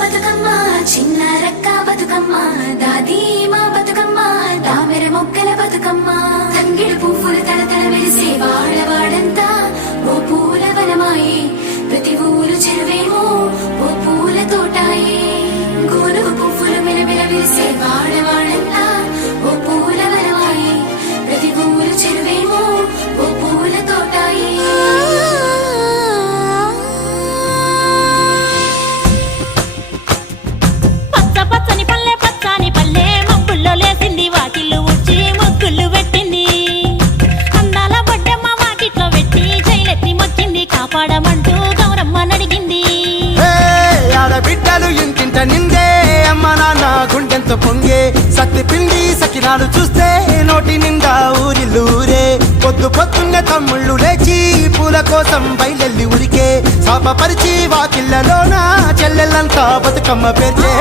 బతుకమ్మ చిన్న రక్క బతుకమ్మ దాది మా బతుకమ్మ తామెర మొక్కల బతుకమ్మ తంగిడు పువ్వులు తలతల మెరిసే వాడవాడంతా ఓ పూల వనమాయే ప్రతి ఊరు చెరువేమో ఓ పూల తోటాయే గోనుగు పువ్వులు మెలమెల మెరిసే వాడవాడంతా ఓ పూల వనమాయే ప్రతి ఊరు చెరువేమో ఓ పూల తోటాయే కాపాడమంటూ గౌరమ్మ నడిగింది. ఆడబిడ్డలు ఇంటింట నిందే అమ్మ నాన్న గుండెంతో పొంగే సత్తి పిండి సకినాలు చూస్తే నోటి నిండా ఊరిల్లూరే పొద్దు పొద్దున్నే తమ్ముళ్ళు లేచి పూల కోసం బయలెల్లి ఉరికే శాపపరిచి వాకిళ్ళలోన చెల్లెళ్ళంతా బతుకమ్మ పేర్చే